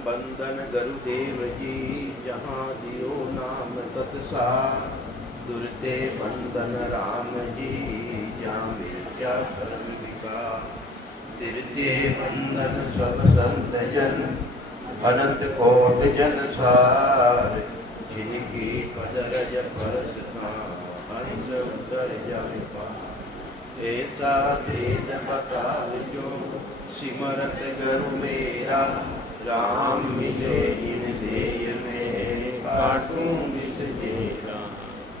बंदन गुरुदेव जी जहाँ दियो नाम तत्सार, दुरते बंदन राम जी जहाँ मिर्जा कर्म विकार। तिरते बंदन सब संत जन अनंत कोट जन सार, जिनकी पदरज परसता हंस उतर जाए पार। ऐसा भेद बताव जो सिमरत गुरु मेरा, राम मिले इन देय में काटूं विष जेरा।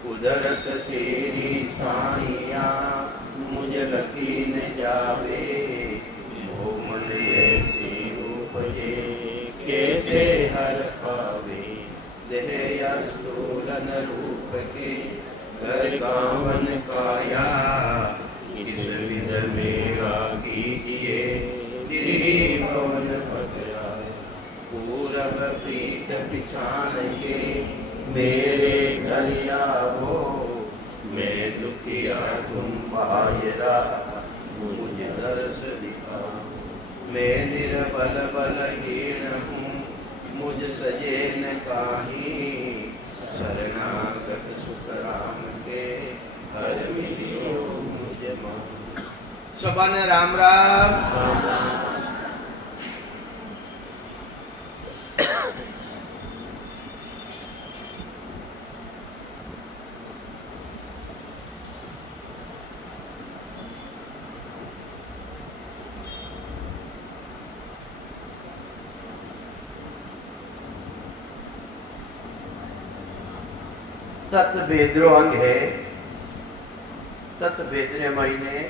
कुदरत तेरी साइया मुझ लकी न जावे, वो मन ऐसी उपजे कैसे हर पावे। देह या स्थूलन रूप के घर गावन काया, इस विध मेरा कीजिए गिरी भवन पथराए। पूरब प्रीत पिछान के मेरे घर आवो, मैं दुखिया तुम बायरा मुझे दर्श दिखाओ। मैं निर्बल बलहीन हूँ मुझ सजे न काही, शरणागत सुख राम के हर मिलियो मुझे मान। सभा ने राम राम। तत् भेद्रो अंग है। तत् भेद्रे महीने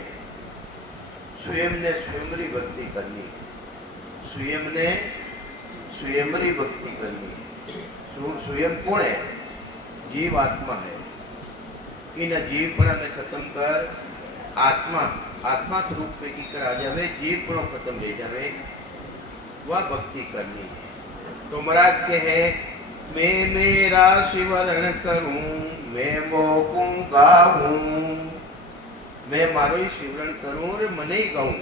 स्वयं ने स्वयंरी भक्ति करनी है। स्वयं ने स्वयंरी भक्ति करनी है। स्वयं कौन है? जीव आत्मा है। इन जीवपणा ने खत्म कर आत्मा आत्मा स्वरूप में की कर आ जावे, जीवपणो खत्म ले जावे, वह भक्ति करनी है। तो महाराज के हैं मैं मेरा शिवरण करूं, मैं मोकूं गाऊं। मैं मारो ही शिवरण करूं और मने ही गाऊं।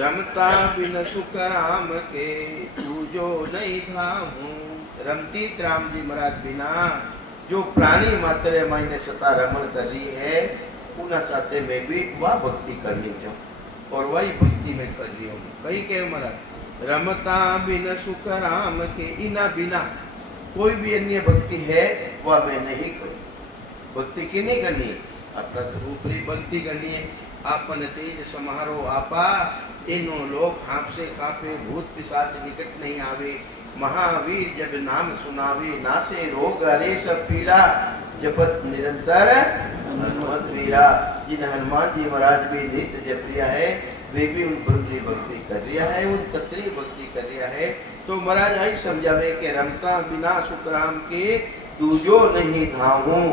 रमता बिन सुख राम के तू जो नहीं धामूं। रमती राम जी महाराज बिना जो प्राणी मात्र मैंने सता रमन कर रही है, उन साथे में भी वह भक्ति करनी चाहूं और वही भक्ति में कर रही हूँ। कहीं कहे महाराज रमता बिन सुख राम के, इना बिना कोई भी अन्य भक्ति है वह मैं नहीं करूँ। भक्ति की नहीं करनी है, अपना स्वरूप री भक्ति करनी है। आपन तेज समारोह आपा, तीनों लोग हाथ से कापे, भूत पिशाच निकट नहीं आवे। महावीर जब नाम सुनावे, नासे रोग हरे सब पीरा। जपत निरंतर हनुमत वीरा। जिन हनुमान जी महाराज भी नित्य जप्रिया है, वे भी उन पुरुष भक्ति कर रिया है, उन तत्री भक्ति कर रिया है। तो महाराज आई समझावे के रमता बिना सुख राम के तू जो नहीं धामूं।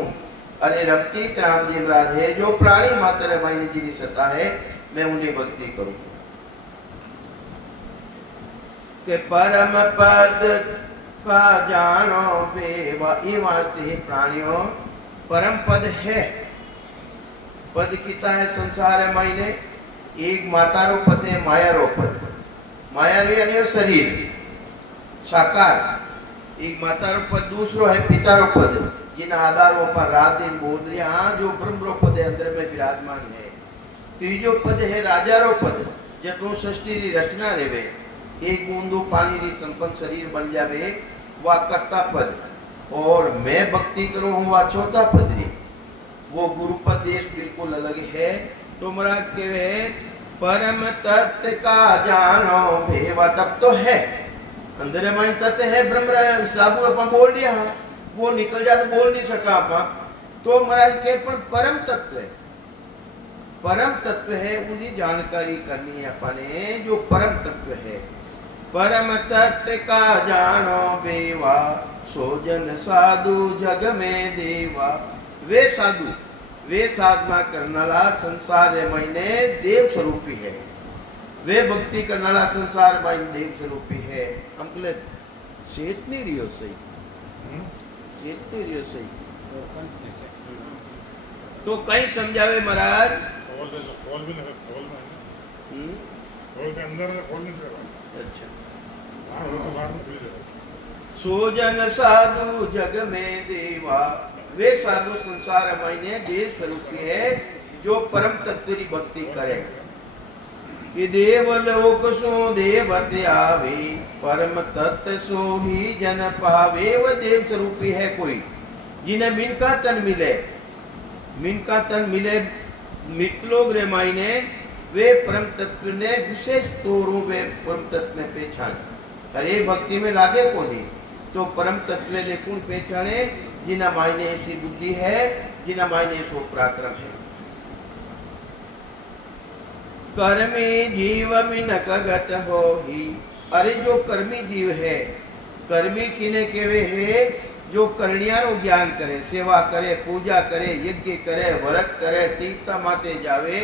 अरे रमती राम जी महाराज है जो प्राणी मात्र मायने जी की सत्ता है, मैं उन्हें भक्ति करूं। के परम पद का जानो बेवा, ये वास्ते प्राणियों परम पद है। पद किता है संसार है मायने, एक माता रो पद है, माया रो पद। माया रो यानी शरीर साकार, एक माता रो पद, दूसरो है पिता रो पद, जिन आधारों पर रात दिन बोल रही। हाँ, जो ब्रह्म रो पद है अंदर में विराजमान है। तीजो पद है राजा रो पद, जटो सृष्टि री रचना रेवे, एक बूंदू पानी री संपन्न शरीर बन जावे, वह कर्ता पद। और मैं भक्ति करूं वह चौथा पद री, वो गुरु पद देश बिल्कुल अलग है। तो महाराज के वे परम तत्व का जानो भेवा, तक तो है अंदर में तत्व है। ब्रह्म साबु अपन बोल दिया, वो निकल जाए तो बोल नहीं सका अपन। तो महाराज के पर परम तत्व है, परम तत्व है, उन्हीं जानकारी करनी है अपने जो परम तत्व है। परम तत्व का जानो बेवा, सोजन साधु जग में देवा। वे साधु, वे साधना करनाला संसार महीने देव स्वरूपी है। वे भक्ति करनाला संसार में देव स्वरूपी है। हमको सेठ नहीं रियो सही, सेठ नहीं रियो सही। तो कहीं समझावे महाराज, अच्छा सो जन साधु जग में देवा, वे साधु संसार मायने देव स्वरूप है जो परम तत्व की भक्ति करे। कि देवलोक सो देवते आवे, परम तत्व सो ही जन पावे। वह देव स्वरूपी है कोई जिन्हें मिनका तन मिले, मिनका तन मिले मित्लोग रे मायने वे परम तत्व ने विशेष तौरों वे परम तत्व में पहचान। अरे भक्ति में लागे को नहीं तो परम तत्व ने कौन पहचाने? जिना मायने ऐसी बुद्धि है, जिना मायने सो पराक्रम है। कर्मी जीव मिनक गत हो ही। अरे जो कर्मी जीव है, कर्मी किने केवे है? जो करणियारो ज्ञान करे, सेवा करे, पूजा करे, यज्ञ करे, व्रत करे, तीर्थ माते जावे,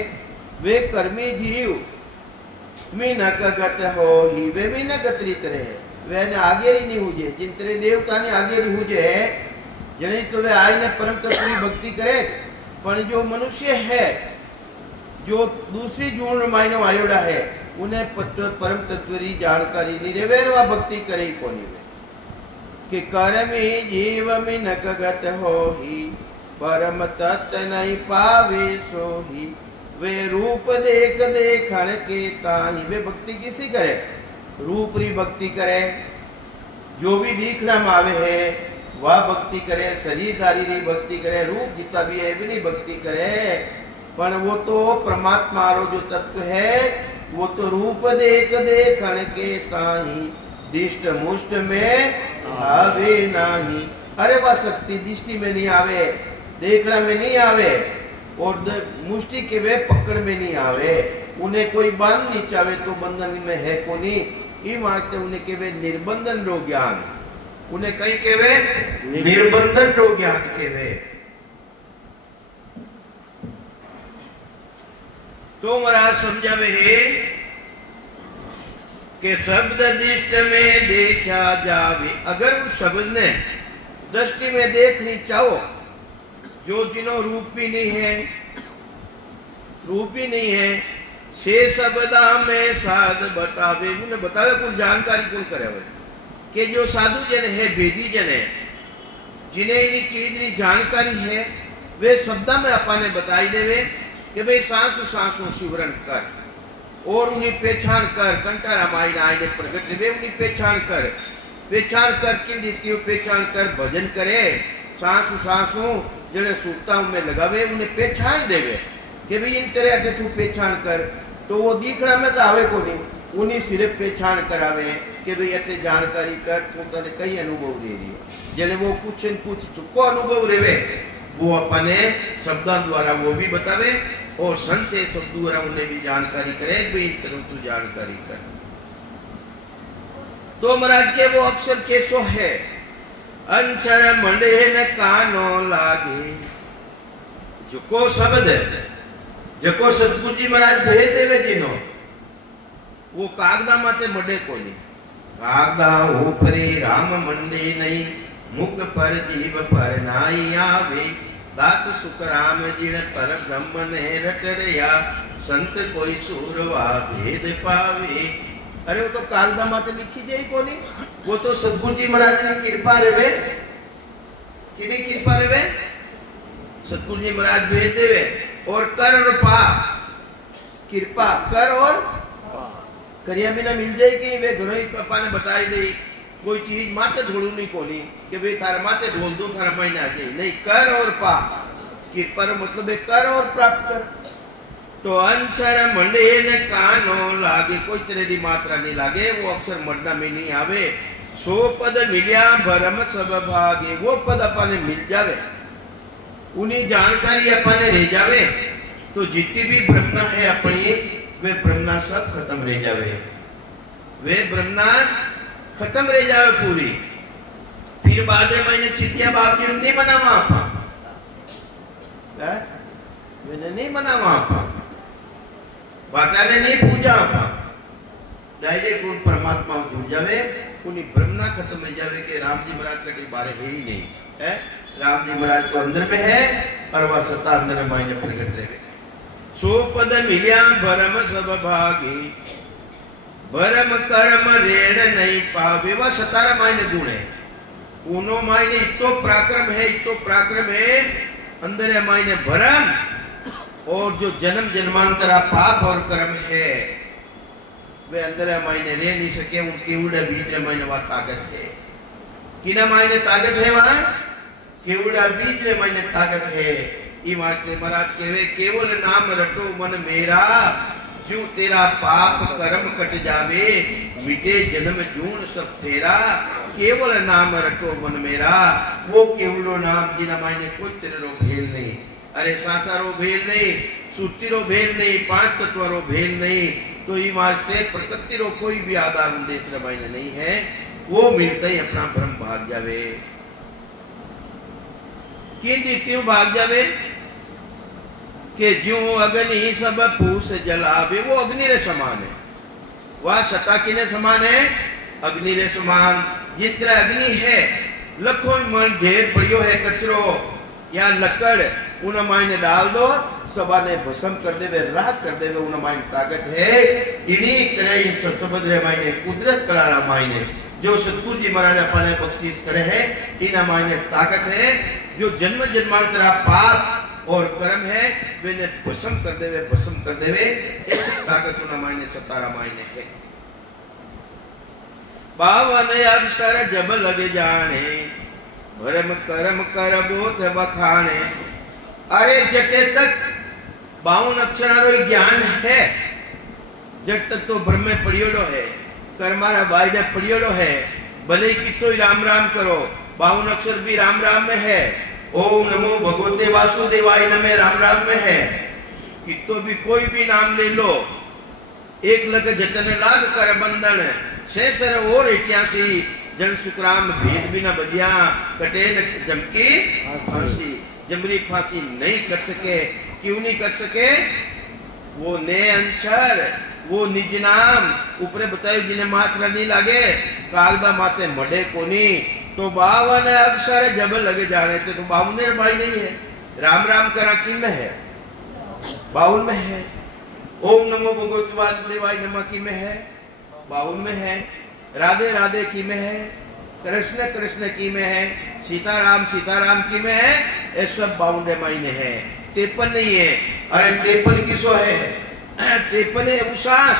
वे कर्मी जीव मिनक गत हो ही। वे मिनक गत रहे, वे ने आगेरी नहीं हुजे। जिन तेरे देवता ने आगेरी हुजे जने तो वे आज ने परम तत्व की भक्ति करे। पर जो मनुष्य है जो दूसरी जून मायनो आयोड़ा है, उन्हें परम तत्व की जानकारी नहीं रे, वे वह भक्ति करे ही कोनी। कि कर्मी जीव मिनक गत हो ही, परम तत्व नहीं पावे सो ही। वे रूप देख देखण के ताही। वे भक्ति किसी करे? रूप री भक्ति करे, जो भी दिखना में आवे है वह भक्ति करे, शरीरधारी री भक्ति करे, रूप जितना भी है भी नहीं भक्ति करे। पर वो तो परमात्मा रो जो तत्व है वो तो रूप देख देखण के ताही, दिष्ट मुष्ट में आवे नाही। अरे वह शक्ति दृष्टि में नहीं आवे, देखना में नहीं आवे, और मुष्टि के वे पकड़ में नहीं आवे। उन्हें कोई बांध नहीं चाहे तो बंधन में है को नहीं। ये मानते उन्हें के वे निर्बंधन रो ज्ञान, उन्हें कहीं के वे निर्बंधन रो ज्ञान के वे। तो महाराज समझावे है कि शब्द दृष्टि में देखा जावे। अगर उस शब्द ने दृष्टि में देखनी चाहो, जो जिनो रूप भी नहीं है, रूप भी नहीं है, से शब्दा में साध बतावे। उन्हें बतावे कुछ जानकारी कौन करे हुए कि जो साधु जन है, वेदी जन है, जिन्हें इन चीज की जानकारी है, वे शब्दा में अपने बताई देवे कि भाई सांसों सांसों सिमरन कर, और उन्हें पहचान कर कंठा रामायण आयने प्रकट देवे। उन्हें पहचान कर की रीतियों पहचान कर भजन करे। सांसों सांसों जड़े सूखता में लगावे, उन्हें पहचान देवे कि भाई इन तरह अटे तू पहचान कर। तो वो दिखना में तो आवे को नहीं, उन्हीं सिर्फ पहचान करावे कि भाई अटे जानकारी कर तो तने कई अनुभव दे रही है। जने वो कुछ न कुछ चुको अनुभव रेवे, वो अपने शब्दों द्वारा वो भी बतावे, और संत शब्द द्वारा उन्हें भी जानकारी करे भाई इन तरह तू जानकारी कर। तो महाराज के वो अक्षर कैसो है? अंचर मंडे न कानो लागे। जो शब्द है, जो सतगुरु जी महाराज भेज देवे जिनो, वो कागदा माते मडे को नहीं। कागदा ऊपरी राम मंडे नहीं, मुख पर जीव पर नाई आवे। दास सुख राम जिन पर ब्रह्म ने रट रया, संत कोई सूरवा भेद पावे। अरे वो तो कागदा माते लिखी जाए को नहीं, वो तो सतगुरु जी महाराज की कृपा रेवे। किनी कृपा रेवे? सतगुरु जी महाराज भेज देवे, और कर और पा। कृपा कर और करिया बिना मिल जाएगी। वे घणो ही पापा ने बताई दे कोई चीज माते ढोलू नहीं कोनी कि भाई थारे माते ढोल दो थारा महीना आ जाए, नहीं, कर और पा। कृपा मतलब है कर और प्राप्त कर। तो अंचर मंडे ने कानो लागे, कोई तरह की मात्रा नहीं लागे, वो अक्षर मरना में नहीं आवे। सो पद मिलिया भरम सब भागे। वो पद अपने मिल जावे, उन्हीं जानकारी अपने रह जावे, तो जितनी भी ब्रह्मा है अपनी, वे ब्रह्मा सब खत्म रह जावे। वे ब्रह्मा खत्म रह जावे पूरी। फिर बाद में मैंने चिट्ठिया बाप जी नहीं बनावा आपा, मैंने नहीं बनावा आपा, बाटा ने नहीं पूजा आपा, डायरेक्ट उन परमात्मा जुड़ जावे, उन्हीं ब्रह्मा खत्म रह जावे कि राम जी महाराज का के बारे है ही नहीं है। राम जी महाराज तो अंदर में है और वह सत्ता अंदर में मायने प्रकट रहे। सो पद मिलिया भरम सब भागी, भरम कर्म रेण नहीं पावे। वह सतारा मायने गुण है, ऊनो मायने इतो पराक्रम है अंदर मायने भरम, और जो जन्म जन्मांतरा पाप और कर्म है वे अंदर मायने रह नहीं सके। उनके उड़े बीज मायने वह ताकत है। किना मायने ताकत है वहां? केवड़ा बीज मायने ताकत है। ये वास्ते महाराज कहवे केवल नाम रटो मन मेरा, जो तेरा पाप कर्म कट जावे, मिटे जन्म जून सब तेरा। केवल नाम रटो मन मेरा, वो केवलो नाम जिना मायने कोई तेरे भेल नहीं। अरे सांसारो भेल नहीं, सुरती रो भेल नहीं, पांच तत्व रो भेल नहीं। तो ये वास्ते प्रकृति रो कोई भी आधार उद्देश्य रे मायने नहीं है। वो मिलता ही अपना भ्रम भाग जावे। किन रीतियों भाग जावे कि ज्यों अग्नि सब फूस जलावे, वो अग्नि रे समान है। वह सता किने समान है? अग्नि रे समान। जितना अग्नि है लखों मन ढेर पड़ियो है कचरो या लकड़, उन मायने डाल दो, सभा ने भस्म कर देवे, राख कर देवे। उन मायने ताकत है। इनी तरह इन सबद रे मायने कुदरत कलारा मायने जो सतगुरु जी महाराज अपने बख्शीश करे है, इन मायने ताकत है। जो जन्म जन्मांतरा पाप और कर्म है वे ने भस्म कर देवे। ऐसी ताकत उन मायने सतारा मायने है। बावन अक्षर जब लगे जाने, भरम कर्म कर बोध बखाने। अरे जटे तक 52 अक्षरारो ज्ञान है, जट तक तो ब्रह्म में पड़ियोलो है, कर्मारा बायडे पड़ियोलो है। भले की तो राम राम करो, 52 अक्षर भी राम राम में है। ओम नमो भगवते वासुदेवाय नमः राम राम में है। कितो भी कोई भी नाम ले लो, एक लग जतन लाग कर बंधन, शेषर और 81 जन सुकराम भेद बिना बदिया, कटे न जमकी फांसी। जमरी फांसी नहीं कर सके। क्यों नहीं कर सके? वो ने अंशर, वो निज नाम ऊपरे बताए जिन्हें मात्रा नहीं लागे, कागदा माते मडे कोनी। तो 52 अक्षर जब लगे जा रहे थे तो 52 भाई नहीं है। राम राम करा किन में है? 52 में है। ओम नमो भगवते वासुदेवाय नमः की में है? 52 में है। राधे राधे की में है? कृष्ण कृष्ण की में है? सीताराम सीताराम की में है? ये सब 52 मायने है। 53 नहीं है। अरे 53 किसो है? 53 है उसास।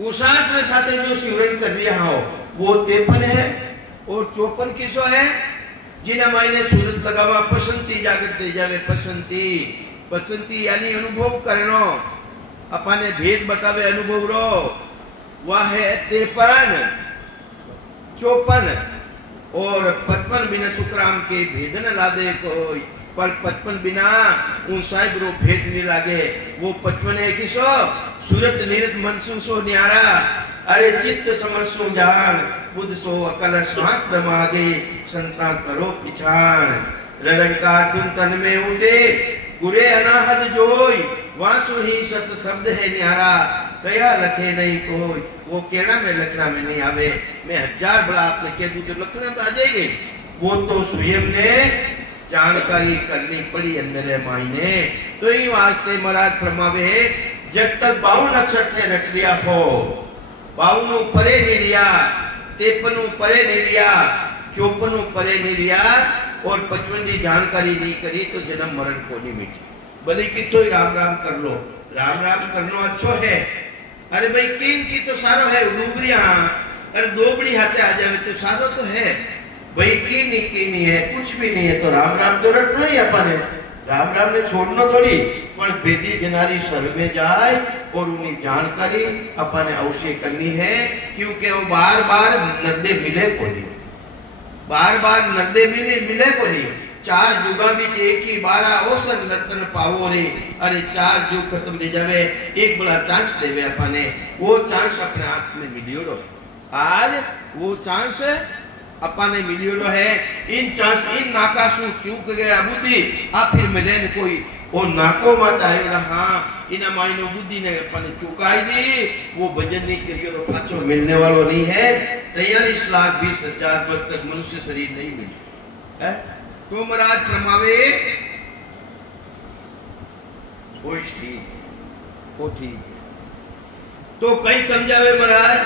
उसास रे साथे जो सिमरन कर रिया हो वो 53 है। और 54 किसो है? जिना मायने सूरत लगावा पसंती जागृत दे जावे। पसंती यानी अनुभव करनो, अपने भेद बतावे अनुभव रो। वह है 53। 54 और 55 बिना सुखराम के भेद न लादे कोई, पर 55 बिना उन साहिब रो भेद नहीं लागे। वो 55 है किसो? सूरत निरत मनसु सो न्यारा। अरे चित्त समसु जान, बुद्ध सो अकल स्वांत दमागे, संता करो पिछान। रलंकार तुम तन में उठे, गुरे अनाहद जोई, वासु ही सत शब्द है न्यारा। कया लखे नहीं कोई, वो केना में लखना में नहीं आवे। मैं 1000 बड़ा आपने कह दूं तो लखना में आ जाएगी। वो तो स्वयं ने जानकारी करनी पड़ी अंदर मायने। तो ये वास्ते महाराज फरमावे जब तक 52 अक्षर थे रट लिया हो, 52 परे नहीं लिया, 53 परे नहीं लिया, 54 परे नहीं लिया और 55 की जानकारी नहीं करी तो जन्म मरण को नहीं मिटी। भले कि तो राम राम कर लो, राम राम करना अच्छो है। अरे भाई किन की तो सारो है डूबरिया, अरे दोबड़ी हाथे आ जावे तो सारो तो है भाई। की नहीं है, कुछ भी नहीं है तो राम राम तो रटना ही अपने। राम राम ने छोड़ना थोड़ी, पर बेदी जनारी सर में जाए और उन्हें जानकारी अपने अवश्य करनी है। क्योंकि वो बार बार नर्दे मिले को नहीं, बार बार नर्दे मिले को नहीं। 4 युगा बीच एक ही 12 अवसर नर्तन पावो रे। अरे 4 युग खत्म ले जावे, एक बड़ा चांस देवे अपने। वो चांस अपने हाथ में मिलियो रो। आज वो चांस अपने मिलियो है। इन चांस इन नाकासु चूक गया बुद्धि आ फिर मिले न कोई वो नाको मत आयो ना। हाँ इन मायनो बुद्धि ने अपने चुकाई दी, वो भजन नहीं करियो तो पाछो मिलने वालों नहीं है। 43,20,000 वर्ष तक मनुष्य शरीर नहीं मिले है। तो महाराज फरमावे वो ठीक है, वो ठीक है। तो कहीं समझावे महाराज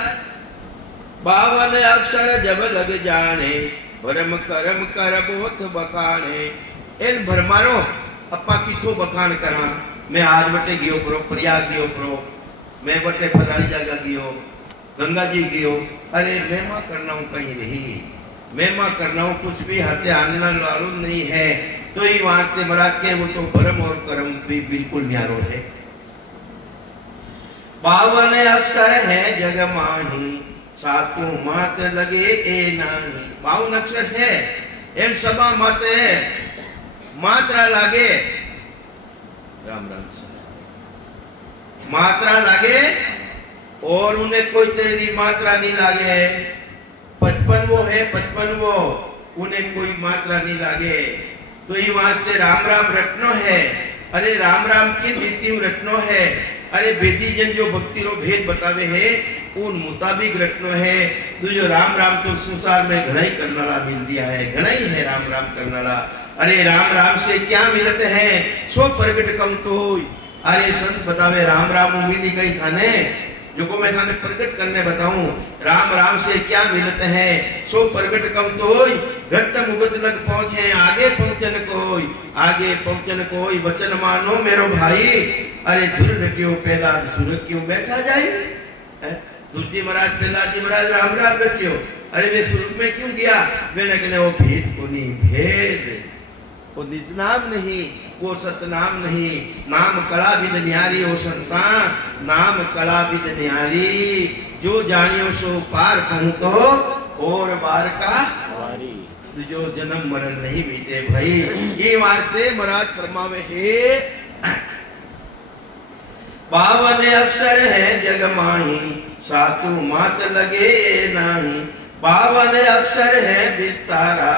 52 अक्षर जब लग जाने भरम करम कर बोथ बकाने। इन भरमारो अपा किथो बखान करा। मैं आज बटे गयो प्रो प्रयाग गयो प्रो, मैं बटे फलानी जगह गयो, गंगा जी गयो। अरे मेहमा करना हूं कहीं रही, मेहमा करना हूं कुछ भी हाथे आनना लालू नहीं है। तो ही वहां से मरा के वो तो भरम और कर्म भी बिल्कुल न्यारो है। 52 अक्षर है जग माही सातों मात लगे ए नाही। 52 अक्षर है इन सभा माते मात्रा लागे राम राम से मात्रा लागे और उन्हें कोई तेरी मात्रा नहीं लागे। 55 वो है 55 वो उन्हें कोई मात्रा नहीं लागे। तो ये वास्ते राम राम रटनो है। अरे राम राम की नीति रटनो है। अरे बेदी जन जो भक्ति रो भेद बतावे है उन मुताबिक रटनो है। तो जो राम राम तो संसार में घना ही करनाला मिल दिया है, घना ही है राम राम करनाला। अरे राम राम से क्या मिलते हैं सो प्रगट कम तो। अरे संत बतावे राम राम उम्मीद ही कहीं थाने जो को मैं थाने प्रकट करने बताऊं। राम राम से क्या मिलते हैं सो प्रगट कम तो। गत मुगत लग पहुंचे आगे पहुंचन कोई, आगे पहुंचन कोई वचन मानो मेरो भाई। अरे धुर रटियो पैदा सुर क्यों बैठा जाए। दुर्जी महाराज प्रहलाद महाराज राम राम रटियो। अरे वे सुर में क्यों गया। वे कहने वो भेद को नहीं भेद, वो निज नाम नहीं, वो सतनाम नहीं। नाम कला विद न्यारी ओ संता, नाम कला विद न्यारी। जो जानियो सो पार पहुंचो और बार का तो जो जन्म मरण नहीं बीते भाई। ये वास्ते महाराज फरमावे है 52 अक्षर है जग माही सातु मात लगे नाही। 52 अक्षर है विस्तारा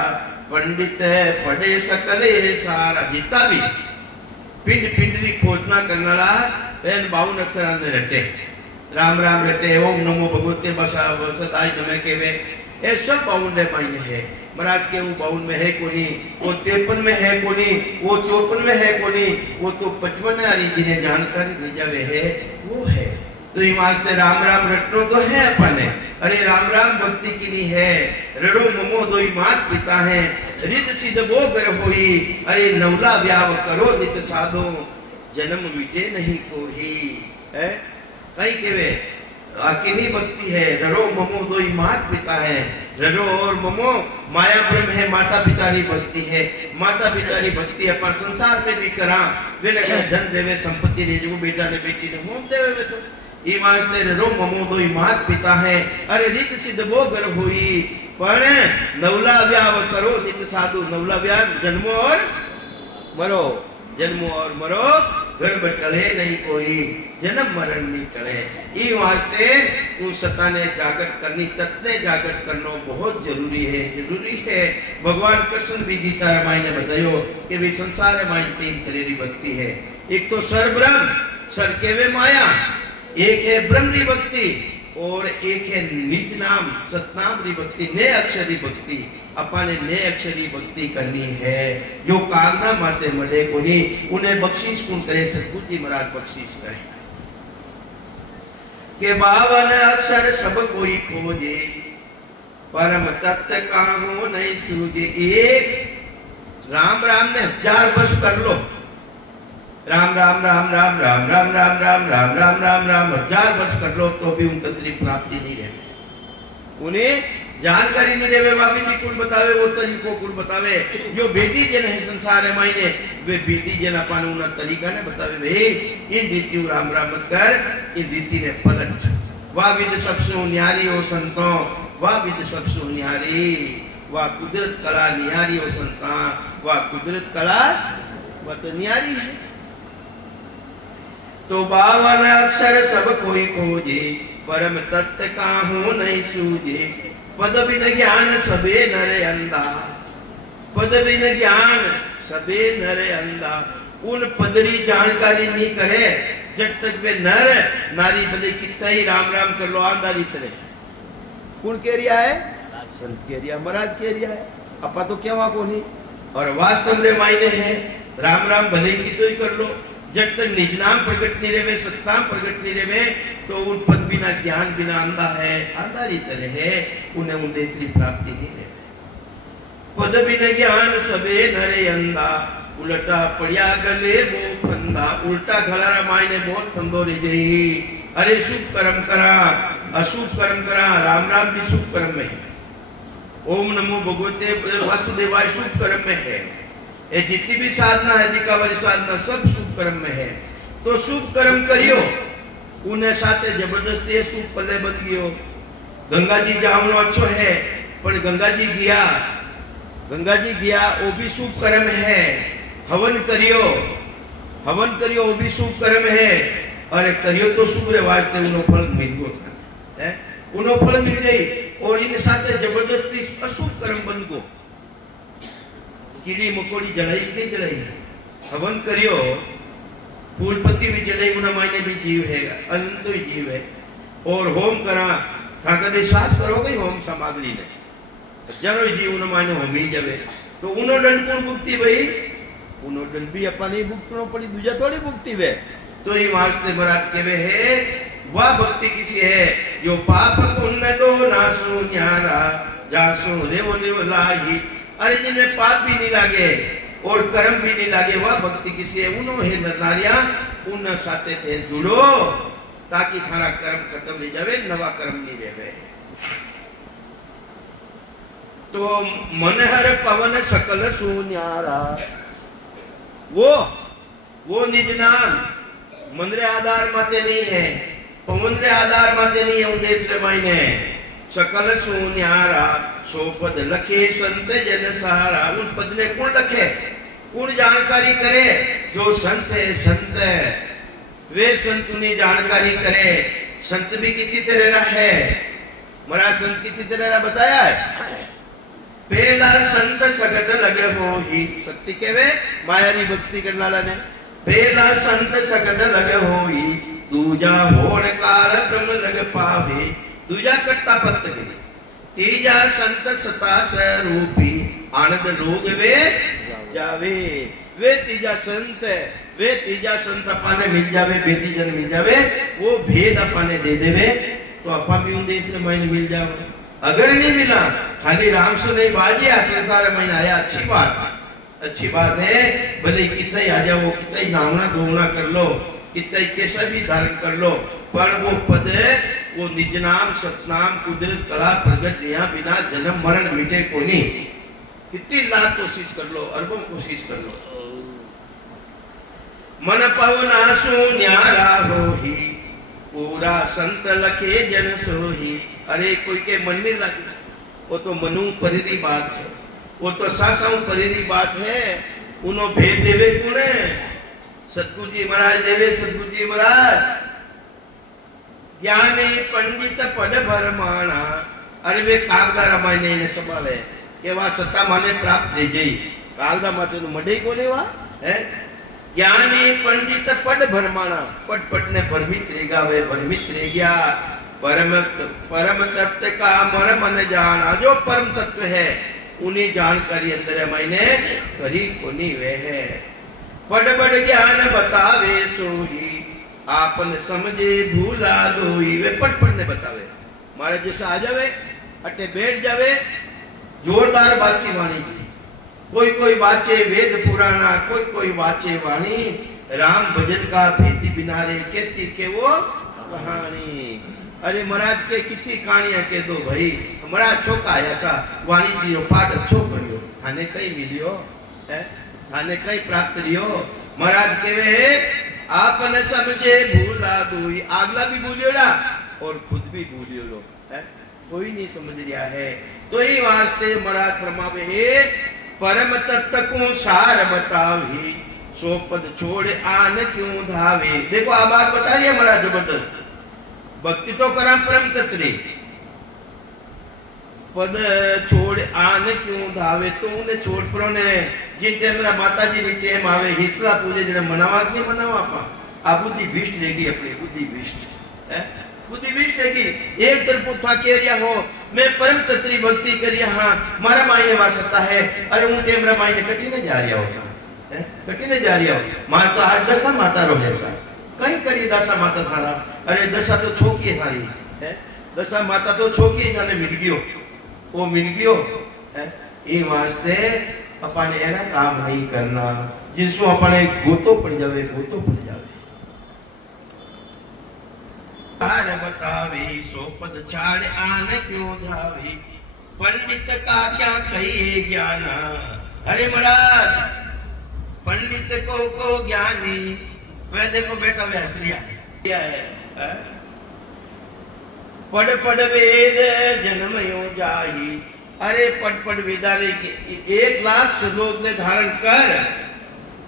पंडित पढ़े सकले सारा। जितना भी पिंड पिंडली खोजना करनाला एन 52 अक्षर ने रटे। राम राम रटे, ओम नमो भगवते बसा वसदाय नमः केवे। ये सब 52 मायने है। महाराज के वो 52 में है कोनी, वो 53 में है कोनी, वो 54 में है कोनी, वो तो 55 आरी जिन्हें जानकारी दी जावे है वो है। तो ये वास्ते राम राम रटनो तो है अपने। अरे राम राम भक्ति की नहीं है। रड़ो ममो दोई मात पिता है रिद सिद्ध वो गर होई। अरे नवला व्याव करो नित साधो जन्म मिटे नहीं कोई है। कहीं केवे अकेली भक्ति है। रड़ो ममो दोई मात पिता है। रड़ो और ममो माया ब्रह्म है, माता पिता की भक्ति है। माता पिता की भक्ति अपन संसार में भी करा। वे लगे धन देवे संपत्ति दे जो बेटा ने बेटी ने होम देवे वे तो ये वास्ते रड़ो ममो दोई मात पिता है। अरे रित सिद्ध वो गर हुई पर नवला व्याव करो नित साधु। नवला व्याव जन्मो और मरो, जन्मो और मरो गर्भ टले नहीं कोई, जन्म मरण नहीं टले। ये वास्ते उन सता ने जागत करनी, तत्ने जागत करना बहुत जरूरी है, जरूरी है। भगवान कृष्ण भी गीता रामायण ने बतायो कि वे संसार रामायण 3 तरह की भक्ति है। एक तो सर ब्रह्म सर के वे माया, एक है ब्रह्म की भक्ति और एक है निज नाम सतनाम की भक्ति, ने अक्षरी भक्ति। अपने ने अक्षरी भक्ति करनी है। जो कागना माते मले को नहीं उन्हें बख्शीश कौन करे, सतगुरु जी महाराज बख्शीश करें के 52 अक्षर सब कोई खोजे परम तत्व कामो नहीं सूझे। एक राम राम ने 1000 वर्ष कर लो, राम राम राम राम राम राम राम राम राम राम राम राम 1000 वर्ष कर लो तो भी उन तत्व प्राप्ति नहीं रहे। उन्हें जानकारी नहीं रहे। बाकी जी कुल बतावे वो तरीको कुल बतावे। जो बेदी जन है संसार है मायने वे बेदी जन अपन उन तरीका ने बतावे भाई इन रीति राम राम मत कर, इन रीति ने पलट। वाह विद सबसे न्यारी हो संतों, वाह विद सबसे न्यारी, वाह कुदरत कला न्यारी हो संता, वाह कुदरत कला वह तो न्यारी है। तो 52 अक्षर सब कोई खोजे परम तत्व काहू नहीं सूझे। पद बिन ज्ञान सबे नरे अंधा, पद बिन ज्ञान सबे नरे अंधा। उन पदरी जानकारी नहीं करे जब तक वे नर नारी भले कितना ही राम राम कर लो आंधारी तरह। कौन कह रिया है? संत कह रिया, महाराज कह रिया है। अपा तो क्या वहां को नहीं। और वास्तव में मायने है राम राम भले की तो ही कर लो, जब तक निज नाम प्रकट नहीं रहे, सत्ताम प्रकट नहीं रहे, तो उन पद बिना ज्ञान बिना अंधा है, अंधारी तरह है, उन्हें उद्देश्य प्राप्ति नहीं रहे। पद बिना ज्ञान सबे नरे अंधा, उल्टा पड़िया गले वो फंदा। उल्टा घलारा मायने बहुत फंदो रही गई। अरे शुभ कर्म करा, अशुभ कर्म करा, राम राम भी शुभ कर्म में है। ओम नमो भगवते वासुदेवाय शुभ कर्म में है। ये जितनी भी साधना है, दिखावाली साधना, सब शुभ कर्म में है। तो शुभ कर्म करियो, उन्हें साथे जबरदस्ती शुभ पल्ले बन गयो। गंगा जी जावनो अच्छो है, पर गंगा जी गया वो भी शुभ कर्म है। हवन करियो, वो भी शुभ कर्म है। अरे करियो तो शुभ रे वास्ते उनो फल मिल गयो है, उनो फल मिल गई। और इन साथे जबरदस्ती अशुभ कर्म बन गो। कीड़ी मकोड़ी जलाई नहीं जलाई, हवन करियो, फूल पत्ती भी जलाई, उना मायने भी जीव है, अनंत ही जीव है। और होम करा था कदे साथ करो गई होम सामग्री ने, जरो जीव उन मायने होमी जावे। तो उनो दंड कौन भुगती भाई? उनो दंड भी अपन ही भुगतनो पड़ी, दूजा थोड़ी भुगती वे। तो ये वास्ते महाराज कहवे है, वह भक्ति किसी है जो पाप पुण्य दो नासो न्यारा, जासो रेव लाही। अरे जिनमें पाप भी नहीं लागे और कर्म भी नहीं लागे, वह भक्ति किसी है। उनो है नरनारिया, उन साथे थे जुड़ो, ताकि थारा कर्म खत्म नहीं जावे, नवा कर्म नहीं रहे। तो मनहर पवन सकल सुन्यारा, वो निज नाम मन रे आधार माते नहीं है, पवन रे आधार माते नहीं है। उद्देश्य रे मायने सकल सुन्यारा, सो पद लखे संत जन सहारा। उन पद ने कौन लखे, कौन जानकारी करे? जो संत है, संत वे संत उन्हें जानकारी करे। संत भी कितनी तरह है, मरा संत कितनी तरह बताया है। पहला संत सगत लगे हो ही, शक्ति के वे मायारी भक्ति करने वाला ने। पहला संत सगत लगे हो ही, दूजा होण काल ब्रह्म लग पावे। दूजा कट्टा पत्त के, तीजा संत सता स्वरूपी, आनंद लोग वे जावे। वे तीजा संत, वे तीजा संत अपने मिल जावे, बेटी जन मिल जावे, वो भेद अपने दे देवे, तो अपा भी उन देश में महीने मिल जावे। अगर नहीं मिला, खाली राम से नहीं बाजी संसार महीना आया, अच्छी बात है। भले कितना आ जाओ, कितना नावना दोगुना कर लो, कितना कैसा भी धारण कर लो, पर वो पद है, वो निज नाम सतनाम कुदरत कला प्रगट रिया बिना जन्म मरण मिटे को नहीं। कितनी लाख कोशिश कर लो, अरबों कोशिश कर लो। मन पवना न्यारा हो ही, पूरा संत लखे जन सोही। अरे कोई के मन नहीं लगता, वो तो मनु परेरी बात है, वो तो सासाऊ परेरी बात है। उनो भेद देवे कुणे सतगुरु जी महाराज देवे। सतगुरु जी महाराज ज्ञानी पंडित पढ़ भरमाना। अरे वे कागदा रामायण ने संभाले के वा सत्ता माने प्राप्त रह गई, कागदा माते तो मडे को लेवा है। ज्ञानी पंडित पढ़ भरमाना, पट ने भ्रमित रह गया, वे भ्रमित रह गया। परम तत्व का मर्म न जाना, जो परम तत्व है उन्हें जानकारी अंदर मायने करी कोनी वे है। बड़ ज्ञान बतावे सोही, आपन समझे भूला दोई। वे पट ने बतावे, मारे जैसे आ जावे, अटे बैठ जावे, जोरदार बाची वाणी की। कोई बाचे वेद पुराना, कोई बाचे वाणी। राम भजन का भीति बिना रे, कहती के वो कहानी। अरे महाराज के कितनी कहानियां कह दो भाई। महाराज छोका ऐसा वाणी जी पाठ अच्छो करियो, थाने कई मिलियो है, थाने कई प्राप्त रियो। महाराज केवे आपने समझे भूला दोई। आगला भी भूलियो ला और खुद भी भूलियो लो है, कोई नहीं समझ रहा है। तो ये वास्ते महाराज फरमावे है, परम तत्व को सार बतावी, सो पद छोड़ आन क्यों धावे। देखो आप बात बता रही है महाराज जबरदस्त। भक्ति तो करा परम तत्व, पद छोड़ आन क्यों धावे। तो उन्हें छोड़ पर ने जिन मेरा माता जी नीचे हम आवे हितला पूजे जरा मनावा नहीं मनावा आ बुद्धि भ्रष्ट रहेगी, अपनी बुद्धि भ्रष्ट है, बुद्धि भ्रष्ट रहेगी। एक तरफ था कह रिया हो मैं परम तत्व भक्ति करिया, हाँ मारा मायने वासता है। अरे उनके मेरा मायने कटी नहीं जा रहा होता कठिन जा रही हो मार तो आज दशा माता रो है सा कहीं करी दशा माता थारा अरे दशा तो छोकी है थारी है दशा माता तो छोकी जाने मिल गयो वो मिल गयो है ये वास्ते अपन एना काम नहीं करना जिसको अपने गोतो पड़ जावे आर बतावी सो पद छाड़ आन क्यों जावी पंडित का क्या कहिए ज्ञान अरे महाराज पंडित को ज्ञानी वह देखो बेटा वे हसरिया है पढ़ पढ़ वेद जन्म यो जाही अरे पढ़ वेदारे 1 लाख श्लोक ने धारण कर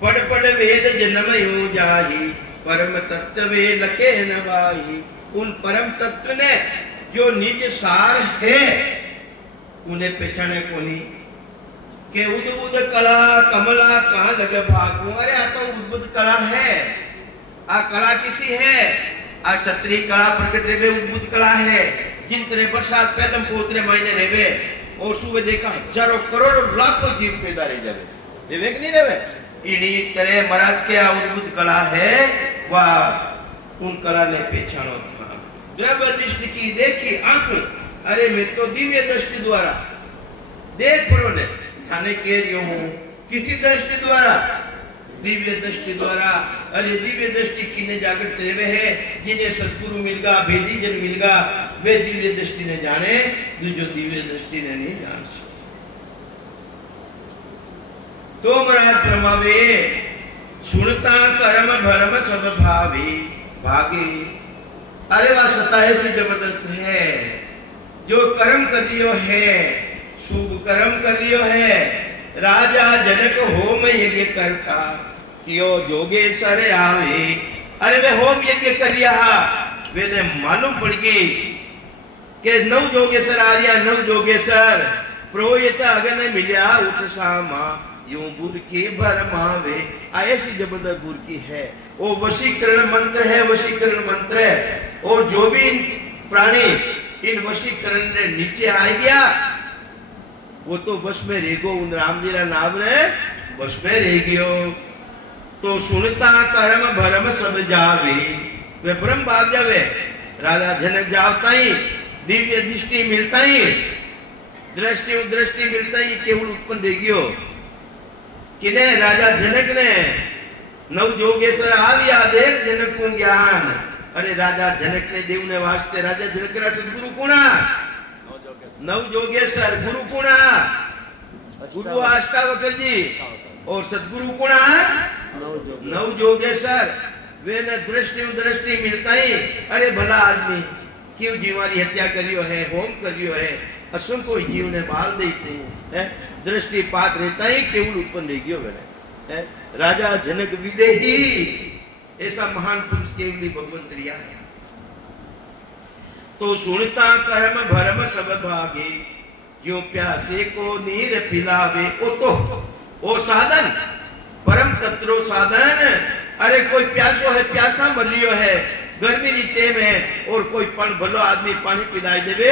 पढ़ वेद जन्म यो जाही परम तत्व वे लखे न बाही उन परम तत्व ने जो निज सार है उन्हें पहचाने को नहीं के उद्भुत कला कमला कहाँ लगे भागू अरे आ तो उद्भुत कला है आ कला किसी है आ क्षत्रिय कला प्रकट रेवे उद्भुत कला है जिन तरह बरसात पैदम पोतरे महीने रेवे और सुबह देखा हजारों करोड़ों लाखों जीव पैदा रह जावे रेवे कि नहीं रेवे इन्हीं तरह महाराज के उद्भुत कला है वह उन कला ने पहचानो था द्रव्य दृष्टि की देखी आंखों अरे मैं तो दिव्य दृष्टि द्वारा देख पड़ो ने थाने कह रही हूँ किसी दृष्टि द्वारा दिव्य दृष्टि द्वारा अरे दिव्य दृष्टि किने जागृत रेवे है जिन्हें सद्गुरु मिलगा भेदी जन मिलगा वे दिव्य दृष्टि ने जाने जो दिव्य दृष्टि ने नहीं जान तो महाराज परमावे सुनता कर्म भरम सब भावी भागी अरे वह सता ऐसी जबरदस्त है जो कर्म कर रियो है शुभ कर्म कर रियो है राजा जनक होम यज्ञ करता कियो जोगेश्वर आवे अरे वे होम यज्ञ कर रिया वे ने मालूम पड़ गई के नव जोगेश्वर आ रिया नव जोगेश्वर प्रोहित अगन मिल्या उत्सामा यूं बुरकी भरमावे ऐसी जबरदस्त बुरकी है वो वशीकरण मंत्र है वशीकरण मंत्र है और जो भी प्राणी इन वशीकरण ने नीचे आ गया वो तो बस में रेगो उन राम जी रा नाम ने बस में रह गयो तो सुनता कर्म भरम सब जावे वे ब्रह्म भाग जावे राजा जनक जावता ही दिव्य दृष्टि मिलता ही दृष्टि मिलता ही केवल उत्पन्न रह गयो किने राजा जनक ने नव जोगेश्वर आविया देख जनक को ज्ञान अरे राजा जनक ने देव ने वास्ते राजा जनक रा सद्गुरु कुणा नव जोगेश्वर गुरु कुणा गुरु अष्टावकर जी और सद्गुरु कुणा नव जोगेश्वर वे ने दृष्टि मिलता ही अरे भला आदमी क्यों जीवारी हत्या करियो है होम करियो है असंख्य जीव ने मार दी थी है दृष्टि पात रहता ही केवल उत्पन्न रह गयो है राजा जनक विदेही ऐसा महान पुरुष केवली भगवंत रिया है तो सुनता कर्म भरम सब भागे जो प्यासे को नीर पिलावे ओ साधन परम तत्रो साधन अरे कोई प्यासो है प्यासा मरियो है गर्मी री टेम है और कोई पण भलो आदमी पानी पिलाई देवे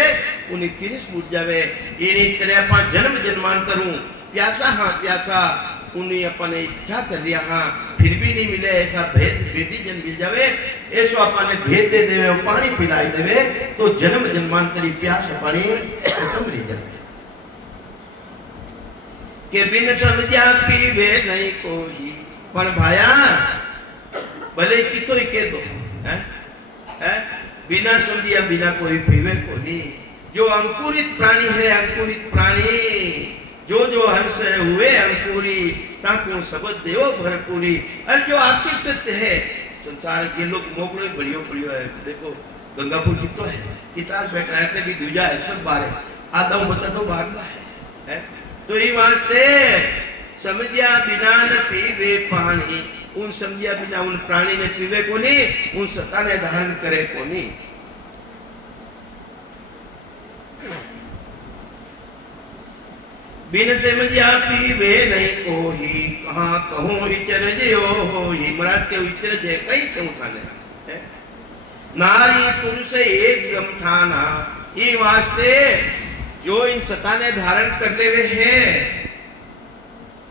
उन्हें तिरिस मुट जावे इन्हीं तरह अपन जन्म जन्मांतर प्यासा हाँ प्यासा उन्हें अपन इच्छा कर लिया हाँ फिर भी नहीं मिले ऐसा भेदी जन मिल जावे ऐसा अपन भेद दे देवे पानी पिलाई देवे तो जन्म जन्मांतरी प्यास पानी खत्म रह जाए के बिन समझा पीवे नहीं कोई पण भाया भले कितो ही कह दो है बिना समझिया बिना कोई पीवे को नहीं जो अंकुरित प्राणी है अंकुरित प्राणी जो जो हर्ष हुए अंकुरी ताकू सबद देव भरपूरी और जो आपकी सत्य है संसार के लोग मोकड़ो बढ़ियो है देखो गंगापुर कितो है किताब बैठा है कभी दूजा है सब बारे आदम बता तो भागला है तो ये वास्ते समझिया बिना न पीवे पानी उन समझिया बिना उन प्राणी ने पीवे को नहीं उन सत्ता ने धारण करे को नहीं बिन समझिया पीवे नहीं कोई कहाँ कहूँ इचर जो होई महाराज के इचर जे कई क्यों थाने नारी पुरुष एक गम ठाना ये वास्ते जो इन सत्ता ने धारण कर ले वे है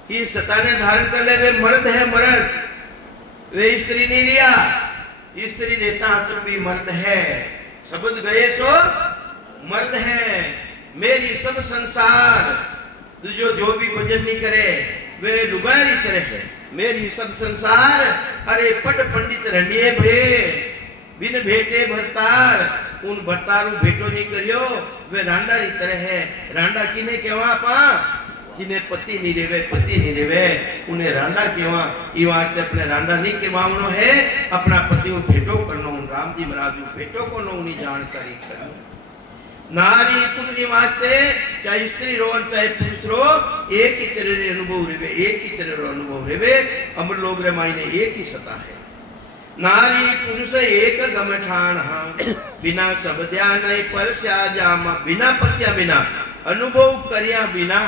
कि सता ने धारण कर ले, वे मर्द है मर्द, वे स्त्री नहीं लिया। स्त्री लेता तो भी मर्द है, शब्द गए सो मर्द है। मेरी सब संसार जो भी भजन नहीं करे वे लुगारी तरह है। मेरी सब संसार अरे पट पंडित रंडिये भे बिन भेटे भरतार, उन भरतारू भेटो नहीं करियो वे रांडा री तरह है। रांडा किने केवा पा जिन्हें पति नहीं रेवे, पति नहीं रेवे उन्हें रांडा केवा। ई वास्ते अपने रांडा नहीं केवावनो है, अपना पति को भेटो करनो। राम जी महाराज भेटो को नो उन्हीं जानकारी करनो। नारी पुरुष वास्ते चाहे स्त्री रो चाहे पुरुष रो एक ही तरह अनुभव रेवे, एक ही तरह अनुभव रेवे। अमर लोग रे मायने एक ही सता है। नारी पुरुष एक गमठान, बिना सब ध्यान परस्या जामा, बिना परस्या बिना अनुभव करिया बिना